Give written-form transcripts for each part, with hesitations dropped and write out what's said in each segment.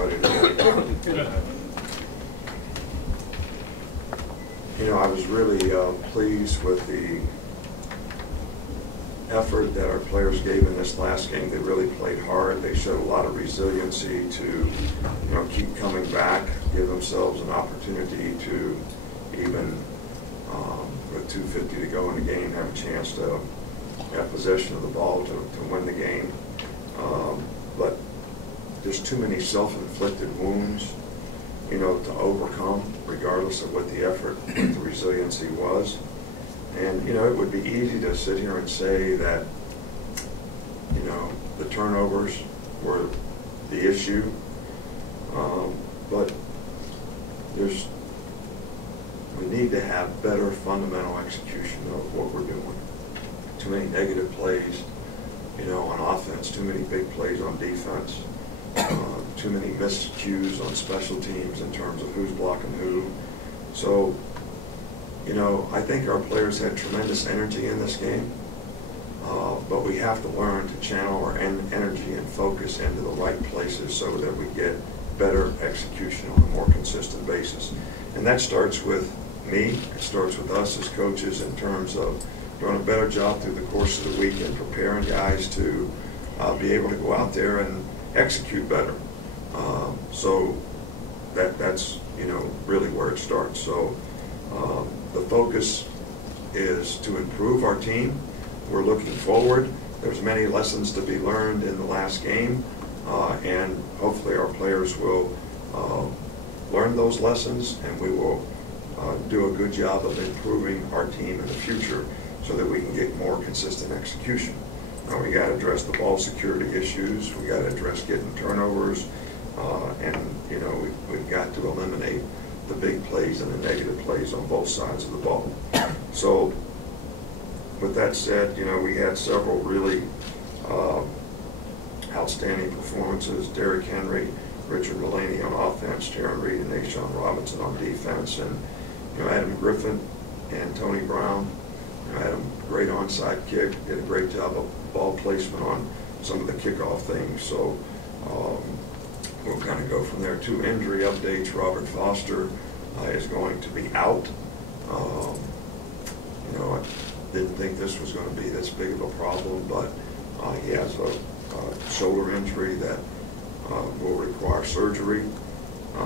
ready to go. You know, I was really pleased with the effort that our players gave in this last game. They really played hard. They showed a lot of resiliency to, you know, keep coming back, give themselves an opportunity to even, with 2:50 to go in the game, have a chance to have possession of the ball to win the game. But there's too many self-inflicted wounds, you know, to overcome, regardless of what the effort, what the resiliency was. And, you know, it would be easy to sit here and say that, you know, the turnovers were the issue, but we need to have better fundamental execution of what we're doing. Too many negative plays, you know, on offense, too many big plays on defense, too many missed cues on special teams in terms of who's blocking who. So, you know, I think our players had tremendous energy in this game, but we have to learn to channel our energy and focus into the right places so that we get better execution on a more consistent basis. And that starts with me, it starts with us as coaches in terms of doing a better job through the course of the week and preparing guys to be able to go out there and execute better. So that's, you know, really where it starts. So the focus is to improve our team. We're looking forward. There's many lessons to be learned in the last game, and hopefully our players will learn those lessons, and we will do a good job of improving our team in the future so that we can get more consistent execution. Now we got to address the ball security issues. We got to address getting turnovers, and you know we've got to eliminate the big plays and the negative plays on both sides of the ball. So with that said, you know, we had several really outstanding performances. Derrick Henry, Richard Mullaney on offense, Jaron Reed and Nashawn Robinson on defense, and you know, Adam Griffin and Tony Brown. You know, Adam, great onside kick, did a great job of ball placement on some of the kickoff things. So we'll kind of go from there. 2 injury updates. Robert Foster is going to be out. You know, I didn't think this was going to be this big of a problem, but he has a shoulder injury that will require surgery,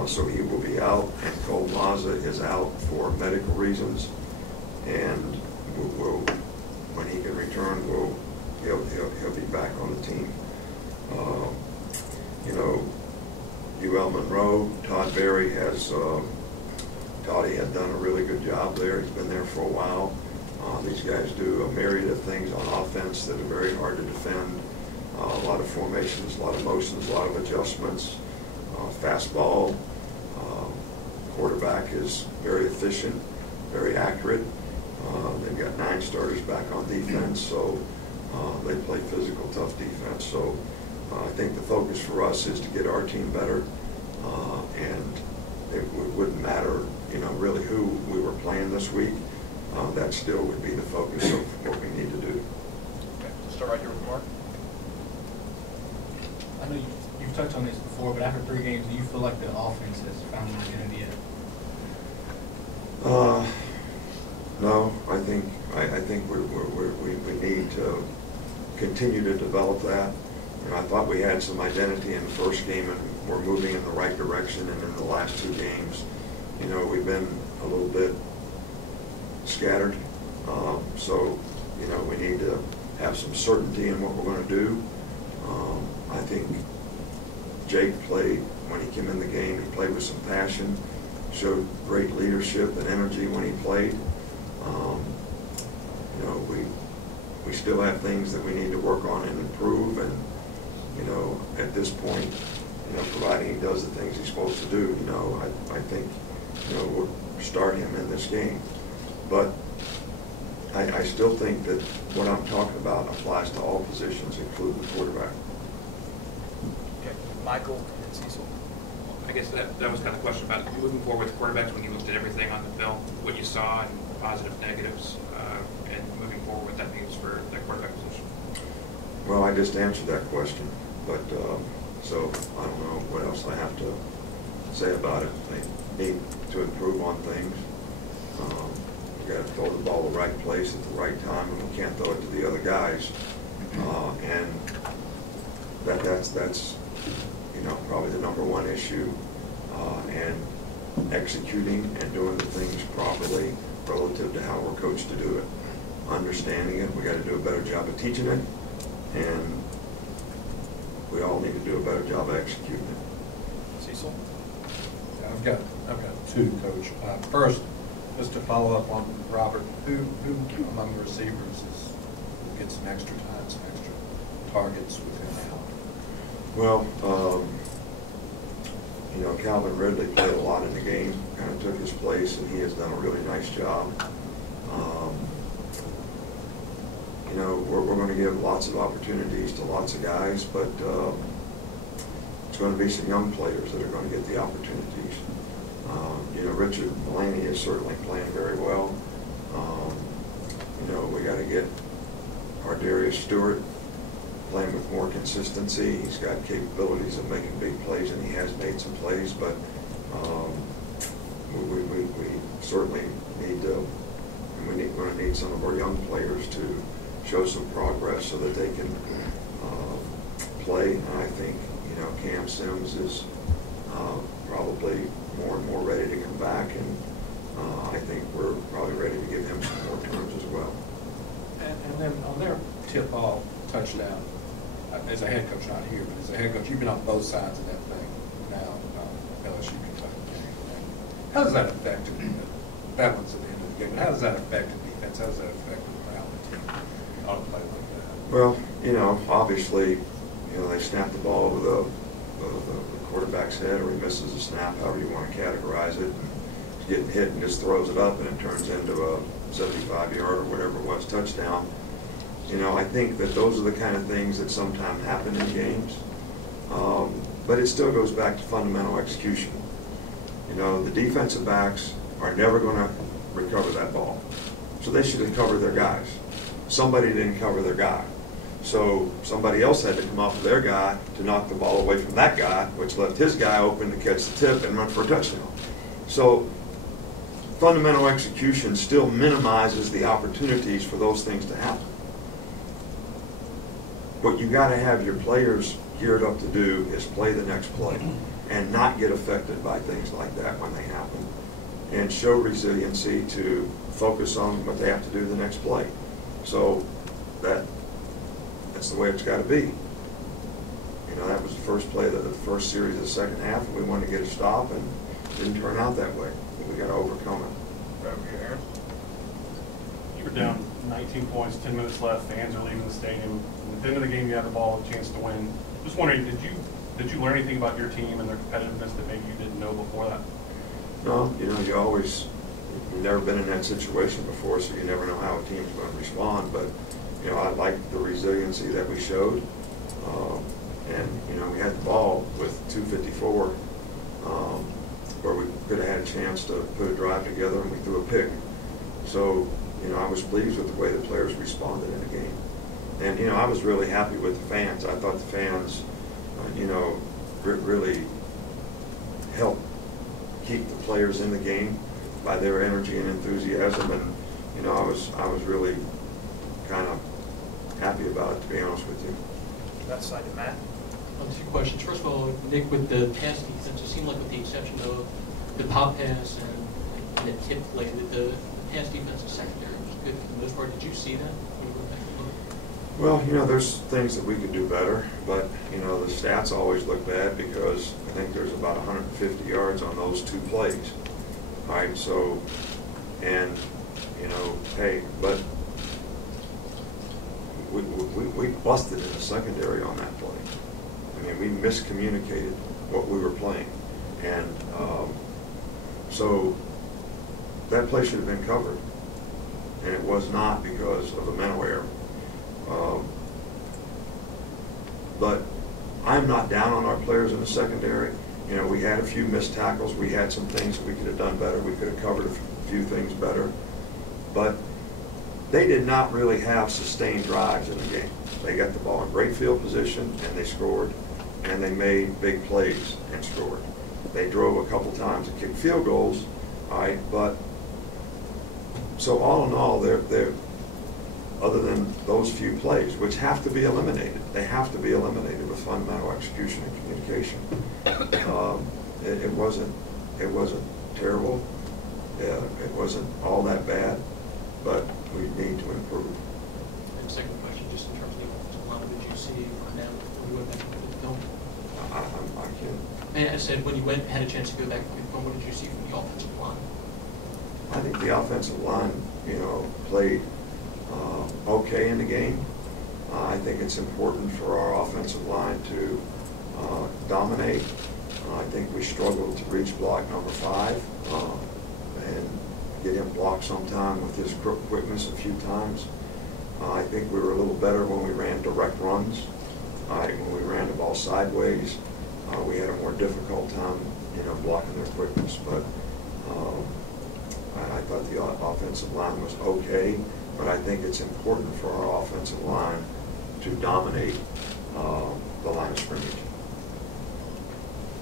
so he will be out. And Cole Mazza is out for medical reasons, and we'll when he can return, he'll be back on the team. You know, UL Monroe, Todd Berry has, Toddy had done a really good job there. He's been there for a while. These guys do a myriad of things on offense that are very hard to defend. A lot of formations, a lot of motions, a lot of adjustments. Fastball. Quarterback is very efficient, very accurate. They've got 9 starters back on defense, so they play physical, tough defense. So I think the focus for us is to get our team better, and it wouldn't matter, you know, really who we were playing this week. That still would be the focus of what we need to do. Okay, we'll start right here with Mark. I know you've touched on this before, but after 3 games, do you feel like the offense has found an identity yet? No, I think we need to continue to develop that. You know, I thought we had some identity in the first game, and we're moving in the right direction. And in the last 2 games, you know, we've been a little bit scattered. So, you know, we need to have some certainty in what we're going to do. I think Jake played, when he came in the game, he played with some passion, showed great leadership and energy when he played. You know, we still have things that we need to work on and improve, and, you know, at this point, you know, providing he does the things he's supposed to do, you know, I think, you know, we'll start him in this game. But I still think that what I'm talking about applies to all positions, including the quarterback. Okay, Michael and Cecil. I guess that was kind of the question about moving forward with quarterbacks when you looked at everything on the film, what you saw and positive, negatives, and moving forward what that means for that quarterback position. Well, I just answered that question, but So I don't know what else I have to say about it. They need to improve on things. We got to throw the ball the right place at the right time, and we can't throw it to the other guys. And that's probably the #1 issue. And executing and doing the things properly relative to how we're coached to do it. Understanding it, we got to do a better job of teaching it, and we all need to do a better job of executing it. Cecil? I've got two, Coach. First, just to follow up on Robert, who among the receivers gets some extra time, some extra targets with him now? Well, Calvin Ridley played a lot in the game, kind of took his place, and he has done a really nice job. We're going to give lots of opportunities to lots of guys, but it's going to be some young players that are going to get the opportunities. Richard Mulaney is certainly playing very well. We got to get our Darius Stewart playing with more consistency. He's got capabilities of making big plays, and he has made some plays, but we certainly need to, and we're going to need some of our young players to show some progress so that they can play. And I think, Cam Sims is probably more and more ready to come back, and I think we're probably ready to give him some more terms as well. And then on their tip-off touchdown, as a head coach, not here, but as a head coach, you've been on both sides of that thing now, LSU Kentucky game. How does that affect that one's at the end of the game, but how does that affect the defense? How does that affect the morale of the team on a play like that? Well, obviously, they snap the ball over the quarterback's head, or he misses a snap, however you want to categorize it. He's getting hit and just throws it up, and it turns into a 75-yard or whatever it was touchdown. I think that those are the kind of things that sometimes happen in games. But it still goes back to fundamental execution. The defensive backs are never going to recover that ball. So they should have covered their guys. Somebody didn't cover their guy. So somebody else had to come off of their guy to knock the ball away from that guy, which left his guy open to catch the tip and run for a touchdown. So fundamental execution still minimizes the opportunities for those things to happen. What you got to have your players geared up to do is play the next play and not get affected by things like that when they happen, and show resiliency to focus on what they have to do the next play. So that's the way it's got to be. That was the first play of the first series of the second half, and we wanted to get a stop, and it didn't turn out that way. We got to overcome it. Right over here, Aaron. You were down 19 points, 10 minutes left, fans are leaving the stadium. At the end of the game, you had the ball, a chance to win. Just wondering, did you learn anything about your team and their competitiveness that maybe you didn't know before that? No, you've never been in that situation before, so you never know how a team's going to respond. But, I like the resiliency that we showed. And we had the ball with 2:54, where we could have had a chance to put a drive together, and we threw a pick. So, I was pleased with the way the players responded in the game. And, I was really happy with the fans. I thought the fans, really helped keep the players in the game by their energy and enthusiasm. And, I was really kind of happy about it, to be honest with you. That side to Matt. Two questions. First of all, Nick, with the pass defense, it seemed like with the exception of the pop pass and the tip play, that the pass defense and secondary was good for the most part. Did you see that? Well, there's things that we could do better, but, the stats always look bad because I think there's about 150 yards on those two plays. All right, so, and, hey, but we busted in the secondary on that play. We miscommunicated what we were playing. And so that play should have been covered, and it was not because of a mental error. But I'm not down on our players in the secondary. We had a few missed tackles. We had some things that we could have done better. We could have covered a few things better. But they did not really have sustained drives in the game. They got the ball in great field position, and they scored. and they made big plays and scored. They drove a couple times and kicked field goals, all right, but so all in all, they're other than those few plays, which have to be eliminated. They have to be eliminated with fundamental execution and communication. It wasn't terrible. It wasn't all that bad, but we need to improve. And second question, just in terms of the offensive line, what did you see on that when you went back to the film? I can't. And I said, when you had a chance to go back to the film, what did you see from the offensive line? I think the offensive line, played okay in the game. I think it's important for our offensive line to dominate. I think we struggled to reach block number 5 and get him blocked sometime with his quickness a few times. I think we were a little better when we ran direct runs. When we ran the ball sideways, we had a more difficult time, blocking their quickness. But I thought the offensive line was okay, but I think it's important for our offensive line to dominate the line of scrimmage.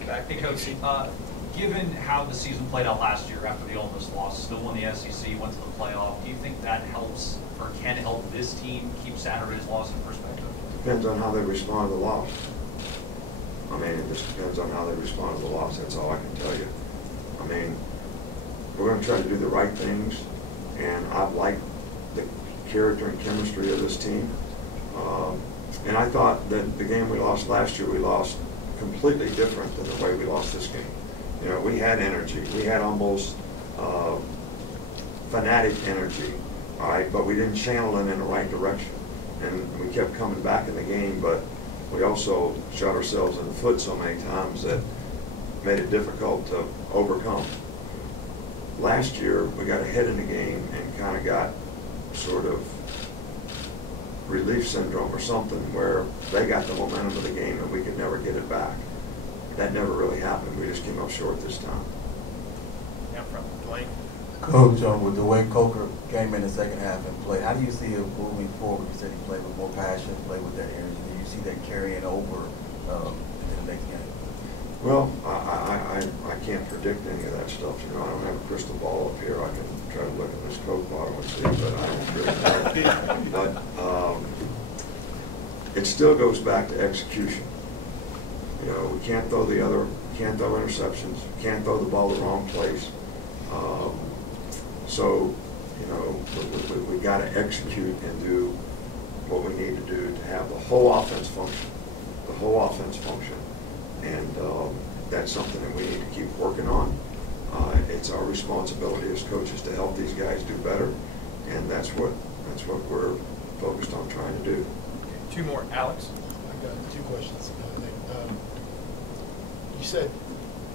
Back to Hey, Coach. Coach, given how the season played out last year after the Ole Miss loss, still won the SEC, went to the playoff, do you think that helps or can help this team keep Saturday's loss in perspective? Depends on how they respond to the loss. I mean, it just depends on how they respond to the loss. That's all I can tell you. I mean, we're going to try to do the right things, and I've liked the character and chemistry of this team. And I thought that the game we lost last year, we lost completely different than the way we lost this game. We had energy. We had almost fanatic energy, all right, but we didn't channel it in the right direction. And we kept coming back in the game, but we also shot ourselves in the foot so many times that made it difficult to overcome. Last year, we got ahead in the game and kind of got sort of relief syndrome or something where they got the momentum of the game and we could never get it back. That never really happened. We just came up short this time. Down front, Dwayne. Coach, with the way Coker came in the second half and played, how do you see him moving forward? You said he played with more passion, played with that energy. Do you see that carrying over into the next game? Well, I can't predict any of that stuff. I don't have a crystal ball up here. I can try to look at this Coke bottle and see, but I don't really know. But it still goes back to execution. We can't throw interceptions, can't throw the ball the wrong place. So, we got to execute and do what we need to do to have the whole offense function, and that's something that we need to keep working on. It's our responsibility as coaches to help these guys do better, and that's what we're focused on trying to do. Two more, Alex. I've got 2 questions. You said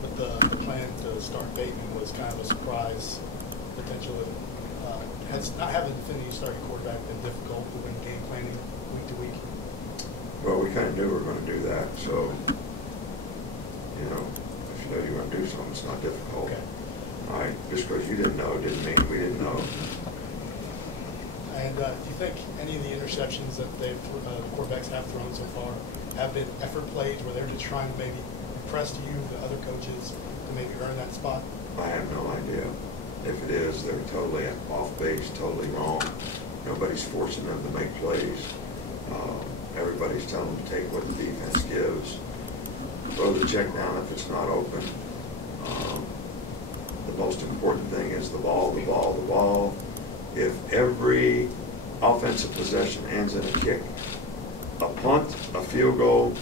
that the plan to start Bateman was kind of a surprise potential. Has not having Finney starting quarterback been difficult when game planning week to week? Well, we kind of knew we were going to do that, so if you know you're going to do something, it's not difficult. Okay. All right, just because you didn't know didn't mean we didn't know. And do you think any of the interceptions that the quarterbacks have thrown so far have been effort plays where they're just trying to maybe impress you, the other coaches, to maybe earn that spot? I have no idea. If it is, they're totally off base, totally wrong. Nobody's forcing them to make plays. Everybody's telling them to take what the defense gives. Throw the check down if it's not open. The most important thing is the ball, the ball, the ball. If every offensive possession ends in a kick, a punt, a field goal,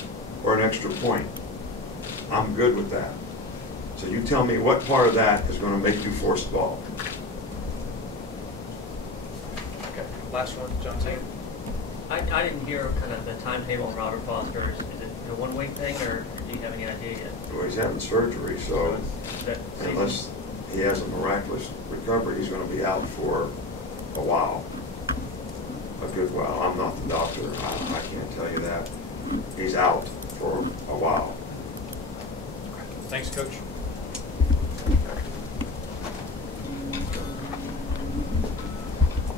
or an extra point, I'm good with that. So you tell me what part of that is going to make you force the ball. Okay, last one, John Tate. I didn't hear kind of the timetable on Robert Foster. Is it a one-week thing, or do you have any idea yet? Well, he's having surgery, so unless he has a miraculous recovery, he's going to be out for a while, a good while. I'm not the doctor. I can't tell you that. He's out for a while. Thanks, Coach.